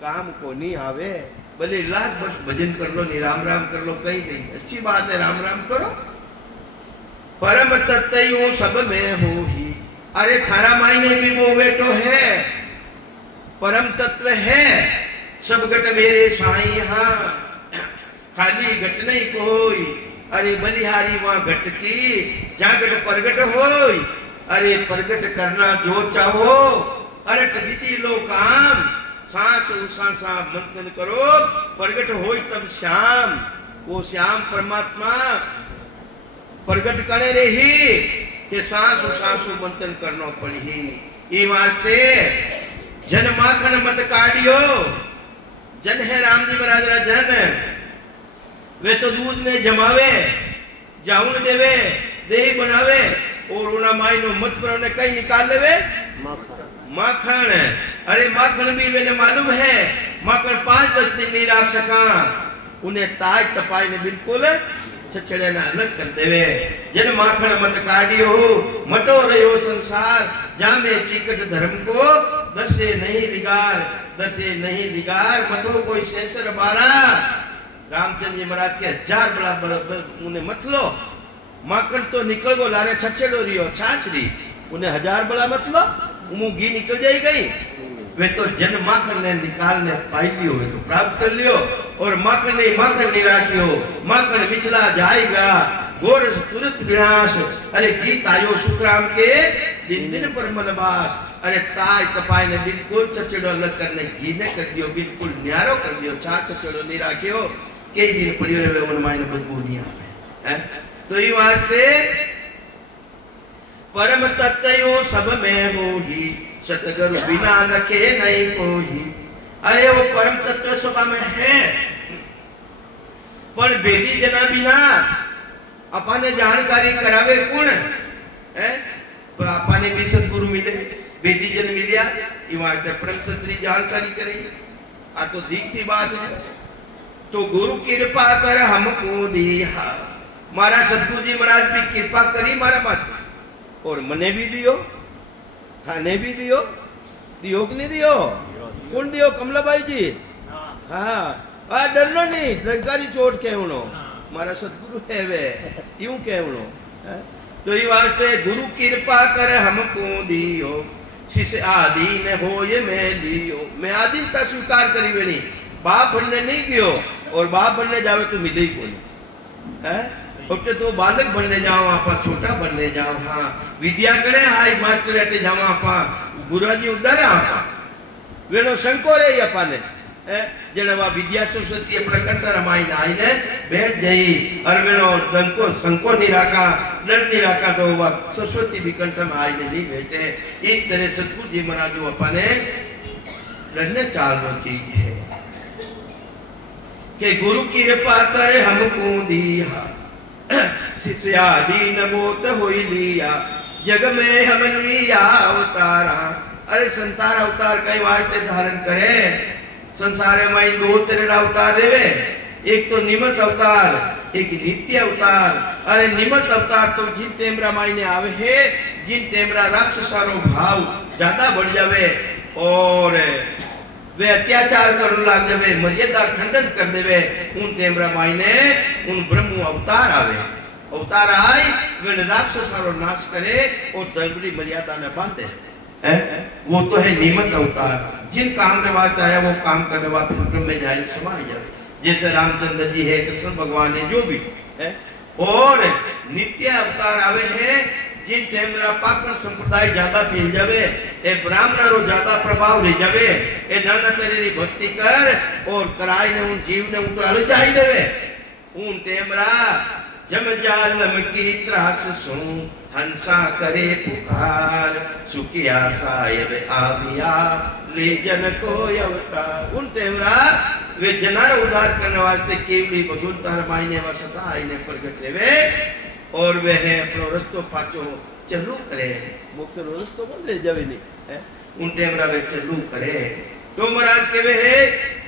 काम को नहीं आवे। भले लाख वर्ष भजन कर लो, नहीं राम राम कर लो, कहीं नहीं, अच्छी बात है, राम राम करो। परम तत्व सब में हो ही, अरे थारा मायने भी वो बेटो है, परम तत्व है। सब घट मेरे साई, हाँ खाली घट नहीं कोई। अरे बलिहारी वहां घट की जहां घट प्रगट होई। अरे प्रगट करना जो चाहो, अरे विधि लो काम, सांस उसासा मंथन करो, प्रगट होई तब श्याम। वो श्याम परमात्मा प्रगट करे रही के सांस उसासु मंथन करनो पड़ी। ई वास्ते जन माखन मत काढ़ियो। जन है राम जी महाराज रा जन, वे तो दूध में जमावे, जाऊन देवे, दही बनावे और उना मायनो मत पर ने कहीं निकाल लेवे माखन। अरे माखन भी मैंने मालूम है, माखन 5-10 दिन नहीं रख सका, उन्हें ताज तपाई ने बिल्कुल छछड़े ना अलग कर देवे। जन माखन मत काढ़ियो, मटो रहो संसार, जामे चीकट धर्म को दसे नहीं दिगार, दसे नहीं दिगार, मतो कोई शेषर बारा। रामचंद्र जी महाराज के 1000 बड़ा उन्हें मत लो, माखन तो निकल गो लारे छछड़ो रियो छाछरी, उन्हें 1000 बड़ा मत लो, मुंह घी निकल जाई गई। वे तो जन माखन ने निकालने पाई लियो, वे तो प्राप्त कर लियो। और माखन नहीं राखियो, माखन मिचला जाएगा, गोरस तुरंत विनाश। अरे गीत आयो सुखराम के दिन दिन पर मनवास। अरे ताज तपाई ने बिल्कुल छछड़ो अलग करने घी ने कर दियो, बिल्कुल न्यारो कर दियो, छछड़ो नहीं राखियो, कई दिन पड़ियो रहे उन मायने बदबू नहीं आवे। तो ई वास्ते परम तत्व सब में हो ही, सतगुरु बिना लखे नहीं कोई। अरे वो परम तत्व सब में है, पर बेदी जना बिना अपने जानकारी करावे कौन है? अपने भी सतगुरु मिले, बेदी जन मिलिया, इवास्ते परम तत्व जानकारी करेगी। आ तो दिखती बात है। तो गुरु कृपा कर हमको दिया, मारा सतगुरु जी महाराज भी कृपा करी मारा मत, और मने भी दियो, थाने भी दियो, दियो कि नहीं दियो? कौन दियो? कमलाबाई जी। हाँ डरनो नहीं, डरकारी चोट कहनो, मारा सतगुरु है वे, यूं कहनो। तो ये वास्ते गुरु कृपा कर हमको दियो, शिष्य आदि न हो ये मैं लियो। मैं आदीनता स्वीकार करी वे नहीं, बाप बनने नहीं गयो, और बाप बनने जावे तो मिले ही कोई है। उठे तो बालक बनने जाओ, आपा छोटा बनने जाओ, हाँ विद्या करे हाई मास्टर अटे जाओ, आपा गुरुजी उडरा आपा वेनो शंको रे आपा ने जनवा विद्या सरस्वती अपने कंठ रमाई नाई ने बैठ जाई, और वेनो दंको संको नहीं रखा, डर नहीं रखा, तो वह सरस्वती भी कंठ में आई ने नहीं बैठे। एक तरह सतगुरु जी महाराज आपा ने लड़ने चालू चीज है कि गुरु की कृपा करे हमको दिया, शिष्य आदि नबोत हो लिया, जग में हम लिया अवतारा। अरे संसार अवतार कई वास्ते धारण करे, संसार में 2 तरह अवतार देवे, एक तो निमित्त अवतार, एक नित्य अवतार। अरे निमित्त अवतार तो जिन टेमरा मायने आवे है, जिन टेमरा राक्षसारो भाव ज्यादा बढ़ जावे और वे अत्याचार करने लग जावे, मर्यादा खंडन कर देवे, उन टेमरा मायने उन ब्रह्म अवतार आवे। अवतार आए वे राक्षसारो नाश करे और धर्म की मर्यादा ने बांधे। है, वो तो है निमित्त अवतार। जिन काम ने वास्ते आया वो काम करने वापस ब्रह्म में जाए समाई जाए। जैसे रामचंद्र जी है, कृष्ण भगवान है, जो भी है। और नित्य अवतार आवे है जिन टेमरा पाकड़ संप्रदाय ज्यादा फैल जावे, ए ब्राह्मणों ज्यादा प्रभाव ले जावे, ए नाना तेरी भक्ति कर और कराई ने उन जीव ने उठाले जाई देवे। उन टेमरा जम जालम की त्रास सुन हंसा करे पुकार, सुखिया साहेब आविया ले जन को अवतार। उन टेमरा वे जनार उद्धार करने वास्ते केवली भगवंतार मायने वसता आईने प्रगट लेवे और वे है अपनो रस्तो पाचो चलू करे। मुक्त रस्तो बंद रह जावे नहीं है, उन टेमरा वे चलू करे। तो महाराज के वे है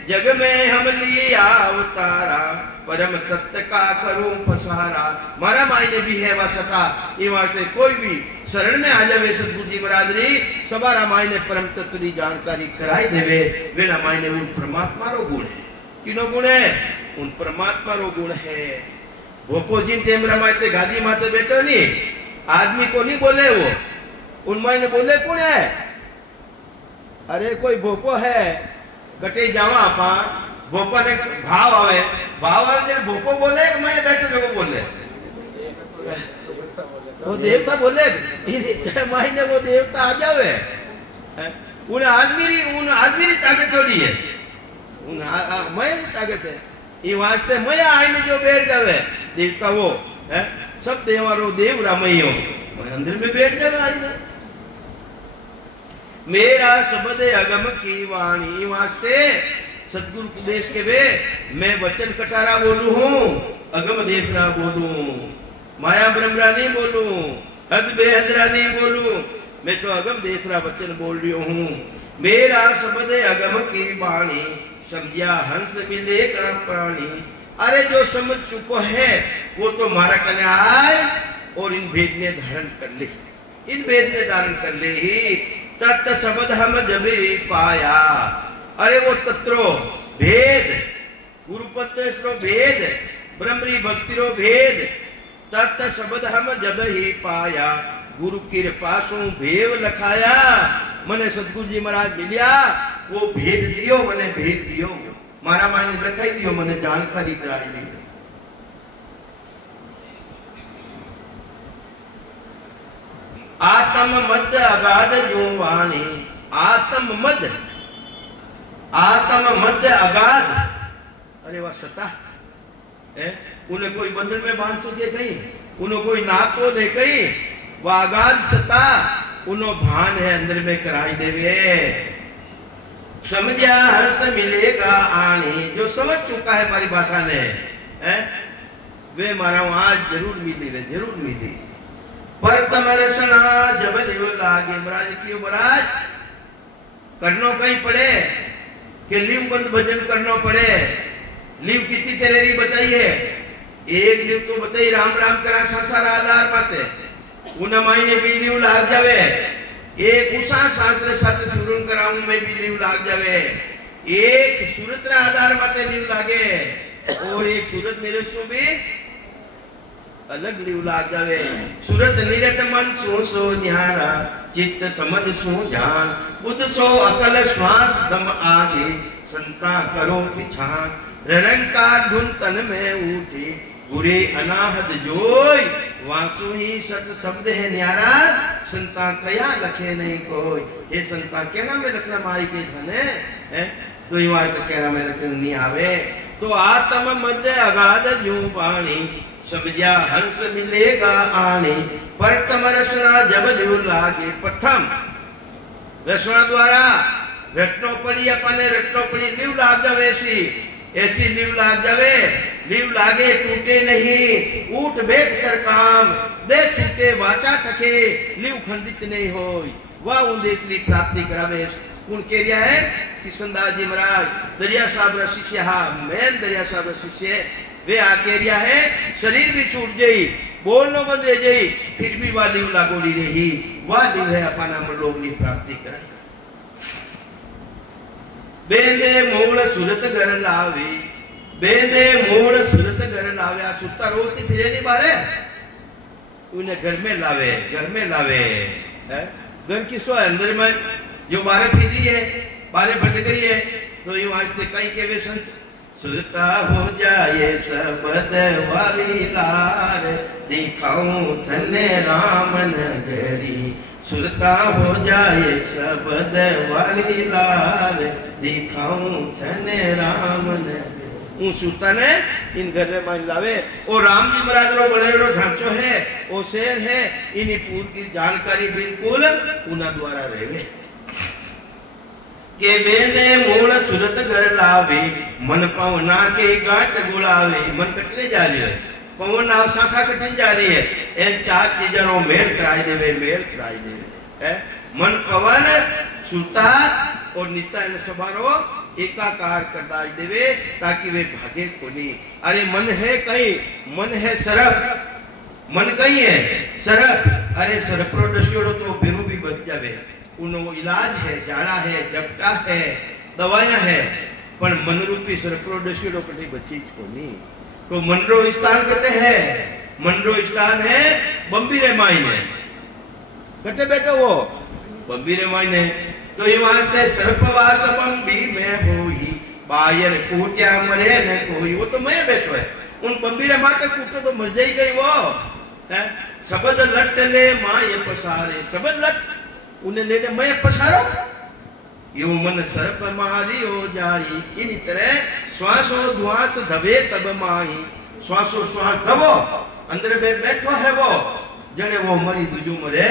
जग में हम लिया अवतारा, परम तत्व का करूं पसारा। मारा मायने भी है वसता, ये वास्ते कोई भी शरण में आ जावे सतगुरु जी महाराज री सबारा मायने परम तत्व की जानकारी कराई देवे। वेला मायने उन परमात्मा रो गुण है। किनो गुण है? उन परमात्मा रो गुण है। भोपो जिन टेमरा माते गादी माते बैठो नहीं, आदमी को नहीं बोले वो, उन मायने बोले कौन है? अरे कोई भोपो है कटे जावा आपा, भोपा ने भाव आवे, भाव आवे जब भोपो बोले मैं बैठो जो बोले, वो देवता बोले इन मायने वो देवता आ जावे। उन आदमी री ताकत थोड़ी है, उन मैं री ताकत है। ये वास्ते मैं आईने जो बैठ जावे देवता वो है, सब देवारो देव रामैयो मैं अंदर में बैठ जावे आईने। मेरा शब्द अगम की वाणी वास्ते सतगुरु उपदेश के वे मैं वचन कटारा बोलू हूँ, अगम देशरा बोलू, माया ब्रह्मरा नहीं बोलू, हद बेहदरा नहीं बोलू, मैं तो अगम देशरा वचन बोल रही हूँ। मेरा शब्द अगम की वाणी समझिया हंस मिलेगा प्राणी। अरे जो समझ चुको है वो तो मारा कने आए और इन भेद ने धारण कर ले, इन भेद ने धारण कर ले ही तत् शब्द हम जब पाया। अरे वो तत्रो भेद गुरुपदेशरो भेद ब्रह्मरी भक्तिरो भेद तत् शब्द हम जब ही पाया। गुरु कृपा सु भेव लखाया, मने सतगुरु जी महाराज मिलिया वो भेद दियो, मने भेद दियो, मारा माने लखाई दियो, मने जानकारी कराई दी। आत्म मद अगाध जो वाणी, आत्म मद अगाध। अरे वाह सता है, उन्हें कोई बंधन में बांध सके कहीं, उन्हें कोई नाप तो दे कहीं, वह अगाध सता उन्हों भान है अंदर में कराई देवे। समझा हर्ष मिलेगा आनी, जो समझ चुका है हमारी भाषा ने है, वे मारा आज जरूर मिली, वे जरूर मिली। पर तमरसना जब लिव लागे, महाराज क्यों महाराज करनो कहीं पड़े कि लिव बंद भजन करनो पड़े। लिव कितनी तेरेरी बताइए, एक लिव तो बताई राम राम करा संसार आधार माते, उन मायने भी लिव लाग जावे। एक उषा शास्त्र साथ सुरन कराऊं मैं भी लिव लाग जावे। एक सूरत रा आधार माते लिव लागे और एक सूरत मेरे सो भी अलग लिव लाग जावे। सूरत निरत मन सो न्यारा, चित्त समझ सो जान, बुद्ध सो अकल श्वास दम आगे, संता करो पिछान। रंकार धुन तन में उठी, बुरे अनाहत जोई, वासु ही सत शब्द है न्यारा, संता कया लखे नहीं कोई। ये संता कहना में रखना माई के धने है, तो ये वाई का कहना में रखना नहीं आवे। तो आत्म मध्य अगाध जो वाणी, समझा हंस मिलेगा आने। पर तम रचना जब लिव लागे, प्रथम रचना द्वारा रटनो पड़ी, अपने रटनो पड़ी, लिव लाग जावे ऐसी लिव लाग जावे। लिव लागे टूटे नहीं, उठ बैठ कर काम दे छूटे वाचा थके, लिव खंडित नहीं होई, वह उन्देश्री प्राप्ति करावे। कौन कह रहा है? किशनदास जी महाराज दरिया साहब रा शिष्य, हाँ मैं दरिया साहब रा शिष्य, वे आके रिया है शरीर भी छूट जाई, बोलनो बंद रह जाई, फिर भी वह लिव लागोड़ी रही, वह लिव है अपना लोग की प्राप्ति कराई। बेंदे मूल सुरत घर लावे, बेंदे मूल सुरत घर लावे। सुता रोती फिरे नहीं बारे, उन्हें घर में लावे, घर में लावे है। घर की सो अंदर में जो बारे फिरी है, बारे भटकरी है, तो ये वास्ते कई के वे संत सुरता हो जाए सबद वाली लार, दिखाऊं थने राम नगरी। सुरता हो जाए सबद वाली लार, दिखाऊं थने राम नगरी। ऊ सुता ने इन घर में मान लावे। और राम जी महाराज रो बनेड़ो ढांचो है, ओ शेर है, इनी पूरी की जानकारी बिल्कुल उना द्वारा रहेवे। के बेने मूल सुरत घर लावे, मन पवना के गांठ गुलावे। मन कटने जा रही है, पवन नाव सासा कटने जा रही है। इन चार चीजों मेल कराई देवे, मेल कराई देवे है। मन पवन सुरता और नित्य इन सबारो एकाकार कर दाज देवे, ताकि वे भागे कोनी। अरे मन है कहीं, मन है सरप, मन कहीं है सरप। अरे सरप रो डसियोड़ो तो बेरू भी बच जावे। उनो इलाज है, जाड़ा है, जपटा है, दवाइयां है, पर मन रूपी सरप रो डसियोड़ो कटी बची कोनी। तो मन रो स्थान कटे है, मन रो स्थान है बंबीरे मायने कटे बैठो वो बंबीरे मायने। तो ये वास्ते सर्पवास बंबी में होई, बायर कूट्या मरे न कोई। वो तो मैं बैठो है, उन बंबीरे माते कूटो तो मर जाई गई वो है। सबद लट ले माए पसारे, सबद लट उन्हें लेने मैं पसारो। यो मन सर्प मारी हो जाई, इनी तरह श्वासो ध्वास धवे तब माही। श्वासो श्वास धवो अंदर बैठो है वो, जने वो मरी दूजो मरे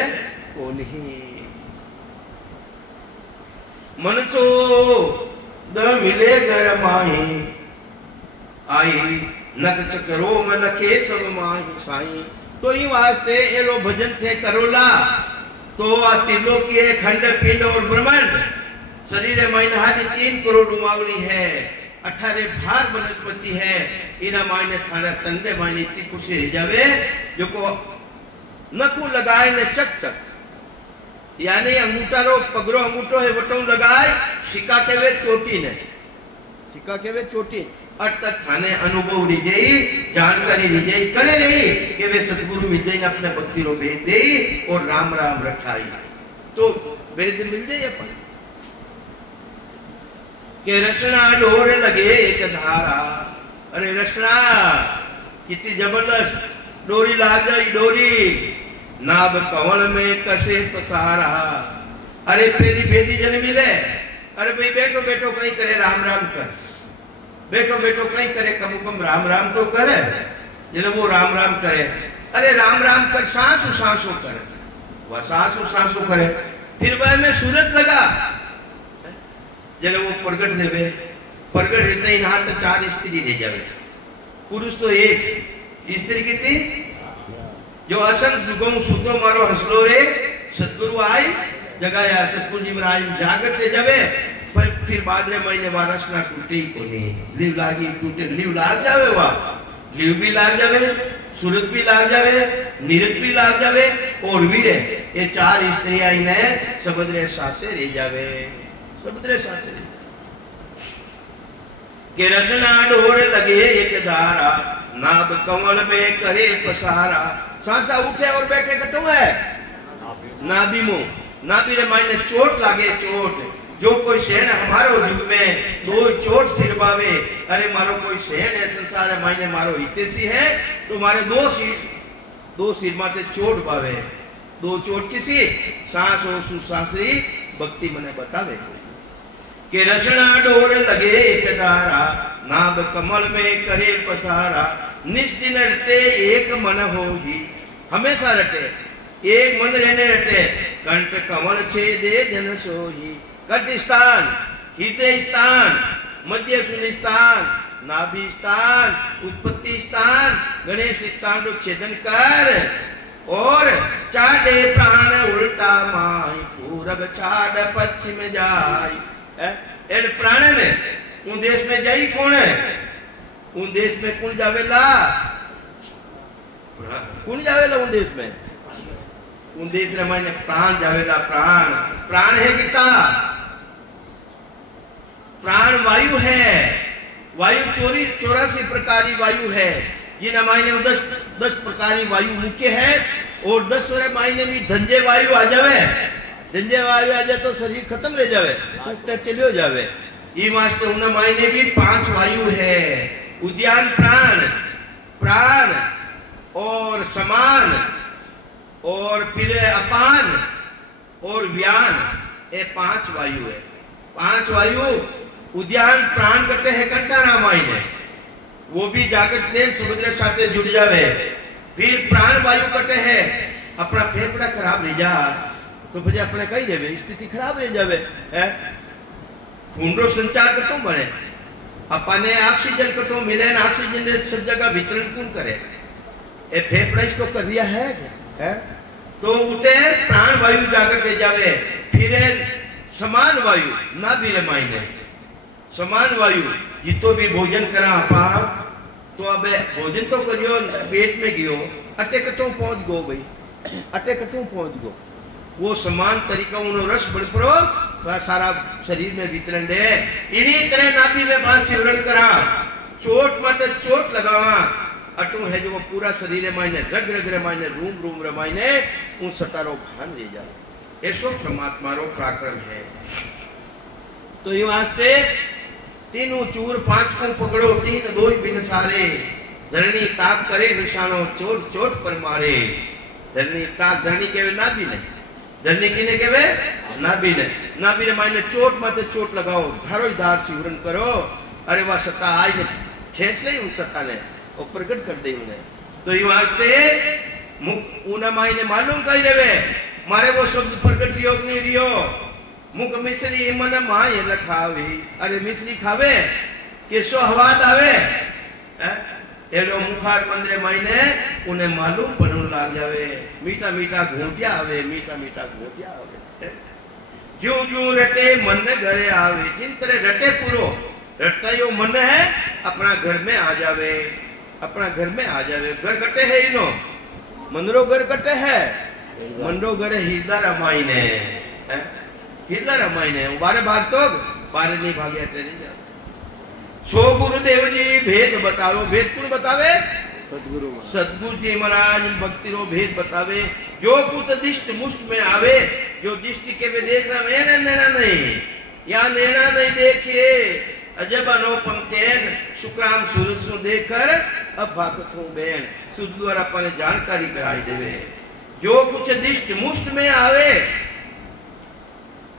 को नहीं। मनसो द मिले घर माही आई, नक चकरो मन के सब माही साई। तो ये वास्ते ये लो भजन थे करोला। तो आ तीनों की है खंड पिंड और ब्रह्मांड। शरीर मायने हाथी 3 करोड़ उमावली है, 18 भार वनस्पति है। इना मायने थारा तंदे मायने इतनी खुशी रह जावे जो को नकू लगाए ने चक तक, यानी अंगूठा रो पगरो अंगूठो है वटो लगाए, सिक्का के वे चोटी ने, सिक्का के वे चोटी अट तक थाने अनुभव रही जाई, जानकारी रही जाई, करे रही कि वे सतगुरु विजय ने अपने भक्ति रो भेज दे और राम राम रखाई। तो वेद मिल जाए अपन के रसना डोर लगे एक धारा। अरे रसना कितनी जबरदस्त डोरी लाग जाई, डोरी नाब कवल में कसे पसारा। अरे पेदी भेदी जन मिले, अरे भाई बैठो बैठो कहीं करे राम राम कर, बैठो बैठो कहीं करे कम कम राम राम तो करे। जब वो राम राम करे, अरे राम राम कर सांसो सांसो करे, वह सांसो सांसो करे। फिर वह में सूरत लगा, जब वो प्रगट देवे, प्रगट रहते ही हाथ 4 स्त्री ले जावे, पुरुष तो एक, स्त्री कितनी जो असन सुगम सुतो मारो हंसलो रे। सतगुरु आई जगाया, सतगुरु जी महाराज जागते जावे, पर फिर बाद रे महीने वारस ना टूटे को नहीं, लीव लागी टूटे, लीव लाग जावे, वाह लीव भी लाग जावे, सूरत भी लाग जावे, नीरज भी लाग जावे, और वीरे ये 4 स्त्रियां इन्हें सबदरे साथे रह जावे, सबदरे साथे रह के रसना डोर लगे एक धारा, नाभ कमल में करे पसारा। सांसा उठे और बैठे कटो है नाभि मुंह, नाभि रे मायने चोट लागे, चोट। जो कोई शहर हमारो युग में दो चोट सिर बावे, अरे मारो कोई शहर है संसार है मायने मारो हितेशी है, तो मारे 2 सिर माते चोट बावे। 2 चोट किसी सांस हो सुसासरी भक्ति मने बतावे के रसना डोर लगे एक धारा, नाभ कमल में करे पसारा। निष्दिन रटे एक मन होगी, हमेशा रटे एक मन रहने रटे। कंठ कमल छेदे जन सोही, कंठ स्थान, हृदय स्थान, मध्य सूर्य स्थान, नाभि स्थान, उत्पत्ति स्थान, गणेश स्थान को छेदन कर और चाटे प्राण उल्टा माई, पूरब छाड़ पश्चिम जाई। एन प्राण ने उन देश में जाई कौन है, उन देश में कौन जावेला, कौन जावेला उन देश में, उन देश रे मायने प्राण जावेला। प्राण प्राण है किता, प्राण वायु है, वायु 84 प्रकारी वायु है, जिन मायने 10 प्रकारी वायु मुख्य है, और 10 मायने भी धंजे वायु आ जावे जंजे वायु आ जाए तो शरीर खत्म रह जावे, टूटने चलियो जावे। ये वास्ते उन मायने भी 5 वायु है, उद्यान प्राण, प्राण और समान और फिर अपान और व्यान, ये 5 वायु है। 5 वायु उद्यान प्राण कटे है कंटारा मायने, वो भी जाकर ट्रेन समुद्र साथे जुड़ जावे। फिर प्राण वायु कटे है, अपना फेफड़ा खराब रह जा तो फिर अपने कही रहे स्थिति खराब रह जावे है। खून रो संचार कटो बने, अपने ऑक्सीजन कटो मिले न ऑक्सीजन सब जगह वितरण कौन करे, ए फेफड़ा तो कर दिया है तो उठे प्राण वायु जाकर के जावे। फिर समान वायु ना भी मायने, समान वायु जितो भी भोजन करा आपा तो अब भोजन तो करियो पेट में गयो, अटे कटो पहुंच गो भाई, अटे कटो पहुंच गो, वो समान तरीका उन्होंने रस बड़ परो वह सारा शरीर में वितरण दे। इन्हीं तरह नाभि में बात सिवरण करा, चोट मत चोट लगावा, अटू है जो वो पूरा शरीर मायने रग रग मायने रूम रूम रमायने उन सतारो भान ले जा, ऐसो परमात्मा रो पराक्रम है। तो ये वास्ते तीनों चूर 5 को पकड़ो, 3 2 बिन सारे, धरणी ताक करे निशानो चोट चोट पर मारे। धरणी ताक, धरणी केवे नाभि ने, धरणी किने केवे नाभि ने, नाभि ने मायने चोट माते चोट लगाओ, धारो धार सिवरण करो। अरे वह सत्ता आई ने खेच ले, उन सत्ता ने और प्रकट कर दे उन्हें। तो ये वास्ते मुख उना मायने मालूम कही रहे मारे वो शब्द प्रकट योग नहीं रियो। मुख मिश्री मन माय लखावे, अरे मिश्री खावे केसो हवाद आवे एलो मुखार मंदरे मायने उन्हें मालूम पड़न लाग जावे। मीठा मीठा घोटिया आवे, मीठा मीठा घोटिया आवे। जो जो रटे मन घरे आवे, जिन तरह रटे पूरो रटता यो मन है अपना घर में आ जावे, अपना घर में आ जावे। घर कटे है इनो मंदरो घर कटे है, मंडो घर हिरदा रमाईने, हिरदा रमाईने बारे भाग तो बारे नहीं भागे अटे नहीं जा। सो गुरुदेव जी भेद बताओ, भेद कौन बतावे? सतगुरु, सतगुरु जी महाराज भक्ति रो भेद बतावे। जो कुछ दिष्ट मुष्ट में आवे, जो दृष्टि के भी देखना मैंने नेना नहीं, या नेना नहीं देखिए अजब अनुपम तेन शुक्राम सूरज देखकर अब भागत हूँ बेन, सुध द्वारा अपने जानकारी कराई देवे। जो कुछ दिष्ट मुष्ट में आवे,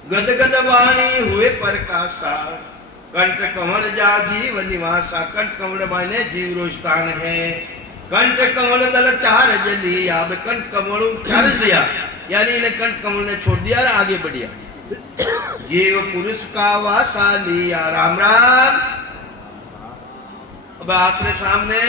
गद गद वाणी हुए प्रकाशा, कंठ कमल जा जीव निवासा। कंठ कमल मायने जीव रो स्थान है। कंठ कमल दल चार जली, अब कंठ कमल चार दिया, यानी इन्हें कंठ कमल ने छोड़ दिया और आगे बढ़िया। जीव पुरुष का वासा लिया, राम राम। अब आपके सामने